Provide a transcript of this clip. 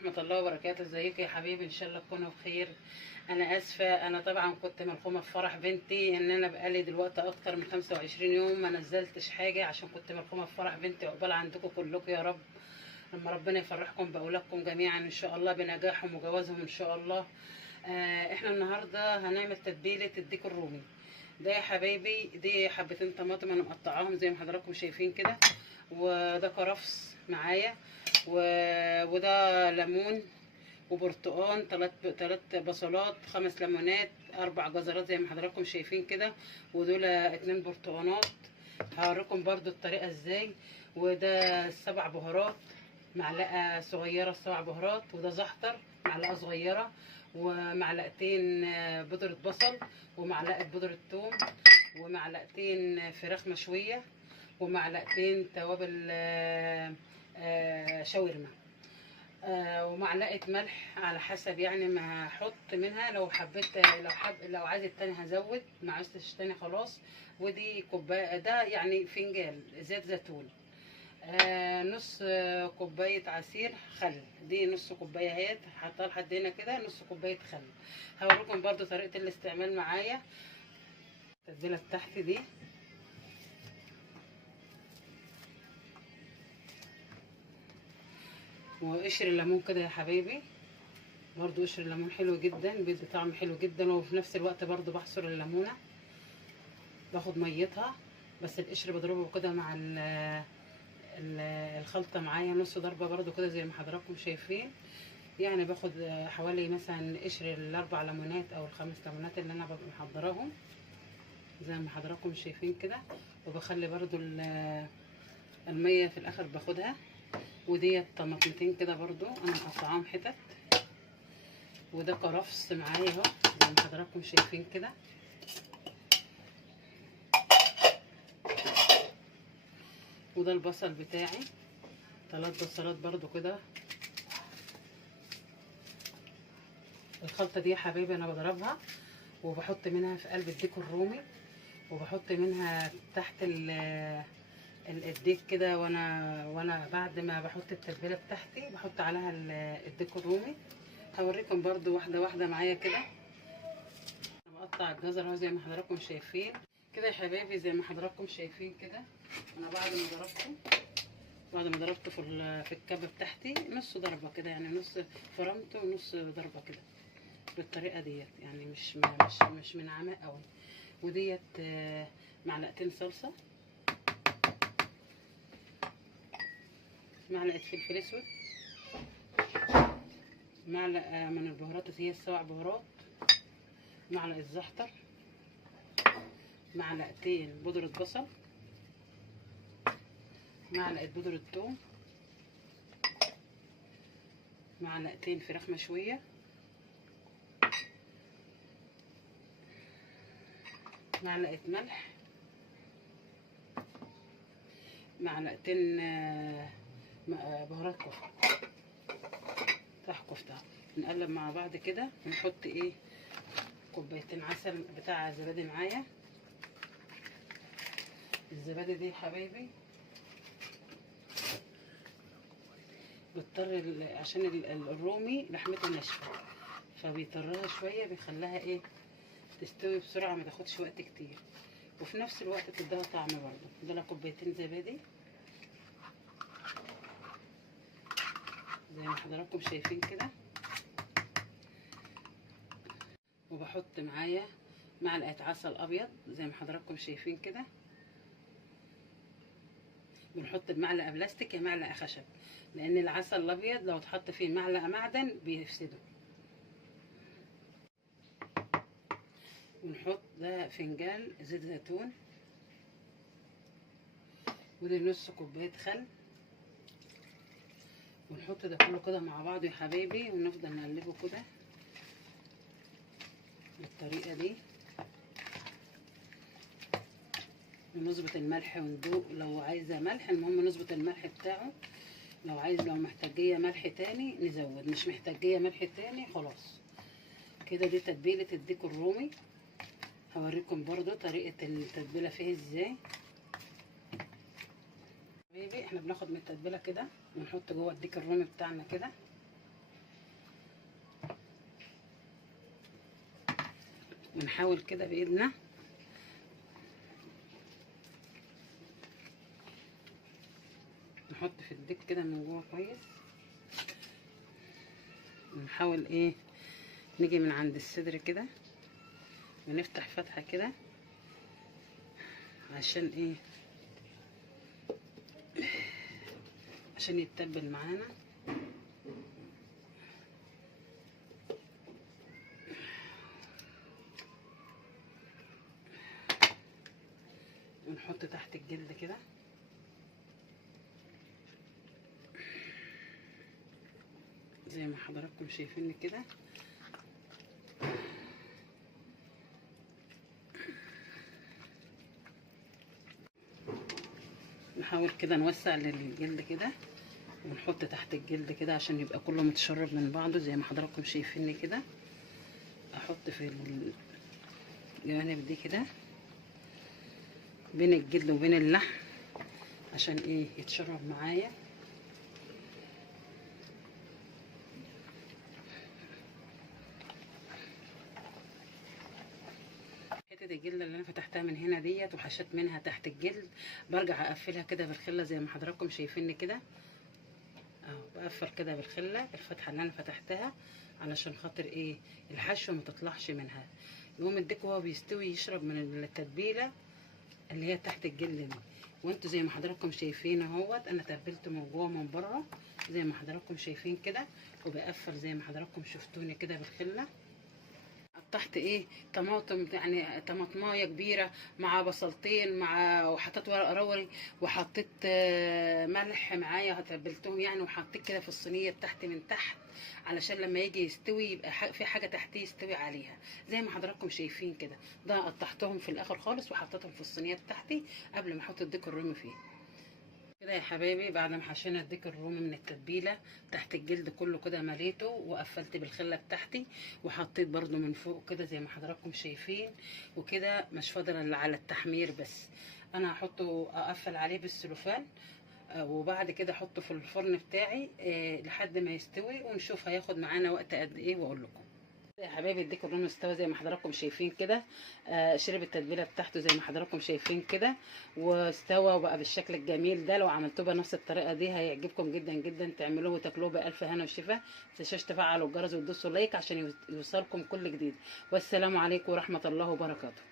ورحمة الله وبركاته. ازيك يا حبيبي؟ ان شاء الله تكونوا بخير. انا اسفة، انا طبعا كنت ملخومة في فرح بنتي، ان انا بقالي دلوقتي اكتر من 25 يوم ما نزلتش حاجة عشان كنت ملخومة في فرح بنتي. عقبال عندكم كلكم يا رب، لما ربنا يفرحكم باولادكم جميعا ان شاء الله بنجاحهم وجوازهم ان شاء الله. احنا النهارده هنعمل تتبيلة الديك الرومي. ده يا حبايبي دي حبتين طماطم انا مقطعاهم زي ما حضراتكم شايفين كده، وده كرفس معايا، وده ليمون وبرتقان، تلات بصلات، 5 ليمونات، 4 جزرات زي ما حضراتكم شايفين كده، ودول 2 برتقانات. هوريكم برضو الطريقة ازاي. وده 7 بهارات، معلقة صغيرة 7 بهارات، وده زعتر معلقة صغيرة، ومعلقتين بودرة بصل، ومعلقة بودرة ثوم، ومعلقتين فراخ مشوية، ومعلقتين توابل شاورما، ومعلقة ملح على حسب يعني ما هحط منها. لو حبيت لو عايز التاني هزود، ما عايزتش تاني خلاص. ودي كوباية، ده يعني فنجان زيت زيتون، نص كوباية عصير خل، دي نص كوباية اهيت حطها لحد هنا كده، نص كوباية خل. هوريكم برضو طريقة الاستعمال معايا. التتبيلة بتاعتي دي وقشر الليمون كده يا حبايبي، برضو قشر الليمون حلو جدا، بيدي طعم حلو جدا، وفي نفس الوقت برضو بحصر الليمونة، باخد ميتها، بس القشر بضربه كده مع الخلطة معايا نص ضربة برضو كده زي ما حضراتكم شايفين. يعني باخد حوالي مثلا قشر ال4 ليمونات او ال5 ليمونات اللي انا ببقى محضراهم زي ما حضراتكم شايفين كده، وبخلي برضو المية في الاخر باخدها. وديت طماطمتين كده برضو انا مقطعاهم حتت، وده كرفس معايا اهو زي ما حضراتكم شايفين كده، وده البصل بتاعي 3 بصلات برضو كده. الخلطة دي يا حبايبي انا بضربها وبحط منها في قلب الديك الرومي، وبحط منها تحت الديك كده، وانا بعد ما بحط التتبيله بتاعتي بحط عليها الديك الرومي. هوريكم برضو واحده واحده معايا كده. انا بقطع الجزر اهو زي ما حضراتكم شايفين كده يا حبايبي، زي ما حضراتكم شايفين كده. انا بعد ما ضربته في الكبه بتاعتي نص ضربه كده، يعني نص فرمته ونص ضربه كده بالطريقه ديت، يعني مش من عماء قوي. وديت معلقتين صلصه، معلقه فلفل اسود، معلقه من البهارات هي ال7 بهارات، معلقه زعتر، معلقتين بودره بصل، معلقه بودره ثوم، معلقتين فراخ مشويه، معلقه ملح، معلقتين بهارات كفته، صح كفته. نقلب مع بعض كده ونحط ايه كوبايتين عسل بتاع زبادي معايا. الزبادي دي حبايبي بضطر عشان الرومي لحمته ناشفه، فبيطرها شويه بيخليها ايه تستوي بسرعه، ما تاخدش وقت كتير، وفي نفس الوقت تديها طعم برضه. دول كوبايتين زبادي زي ما حضراتكم شايفين كده، وبحط معايا معلقه عسل ابيض زي ما حضراتكم شايفين كده. بنحط بمعلقه بلاستيك يا معلقه خشب، لان العسل الابيض لو اتحط فيه معلقه معدن بيفسده. ونحط ده فنجان زيت زيتون، ودي نص كوبايه خل، ونحط ده كله كده مع بعض يا حبايبي، ونفضل نقلبه كده بالطريقه دي، ونظبط الملح وندوق لو عايزه ملح. المهم نظبط الملح بتاعه، لو محتاجيه ملح تاني نزود، مش محتاجيه ملح تاني خلاص كده. دي تتبيله الديك الرومي. هوريكم برضو طريقه التتبيله فيها ازاي. حبيبي احنا بناخد من التتبيله كده ونحط جوه الديك الرومي بتاعنا كده، ونحاول كده بايدنا نحط في الديك كده من جوه كويس، ونحاول ايه نيجي من عند الصدر كده ونفتح فتحة كده عشان ايه، عشان يتبل معانا. ونحط تحت الجلد كده زي ما حضراتكم شايفين كده. نحاول كده نوسع للجلد كده ونحط تحت الجلد كده عشان يبقى كله متشرب من بعضه زي ما حضراتكم شايفين كده. احط في الجوانب دي كده بين الجلد وبين اللحم عشان ايه يتشرب معايا. حته الجلد اللي انا فتحتها من هنا ديت وحشت منها تحت الجلد برجع اقفلها كده بالخله زي ما حضراتكم شايفين كده اهو. بقفل كده بالخله الفتحه اللي انا فتحتها علشان خاطر ايه الحشوه ما تطلعش منها، يقوم الديك وهو بيستوي يشرب من التتبيله اللي هي تحت الجلد دي. وانتوا زي ما حضراتكم شايفين اهوت انا تبلته من جوه من بره زي ما حضراتكم شايفين كده، وبقفل زي ما حضراتكم شفتوني كده بالخله. قطعت ايه طماطم، يعني طماطمايه كبيره مع بصلتين مع وحطيت ورق روري وحطيت ملح معايا تبلتهم يعني، وحطيت كده في الصينيه تحت من تحت علشان لما يجي يستوي يبقى في حاجه تحتيه يستوي عليها زي ما حضراتكم شايفين كده. ده قطعتهم في الاخر خالص وحطيتهم في الصينيه بتاعتي قبل ما احط الديك الرومي فيه كده يا حبايبي. بعد ما حشينا الديك الرومي من التتبيله تحت الجلد كله كده مليته وقفلت بالخله بتاعتي وحطيت برده من فوق كده زي ما حضراتكم شايفين، وكده مش فاضل الا على التحمير بس. انا هحطه اقفل عليه بالسلوفان وبعد كده احطه في الفرن بتاعي لحد ما يستوي ونشوف هياخد معانا وقت قد ايه واقول لكم. يا حبايبي الديك الرومي استوى زي ما حضراتكم شايفين كده، شرب التتبيله بتاعته زي ما حضراتكم شايفين كده واستوى وبقى بالشكل الجميل ده. لو عملتوه بنفس الطريقه دي هيعجبكم جدا جدا، تعملوه وتاكلوه بالف هنا وشفا. ما تنسوش تفعلوا الجرس وتدوسوا لايك عشان يوصلكم كل جديد. والسلام عليكم ورحمه الله وبركاته.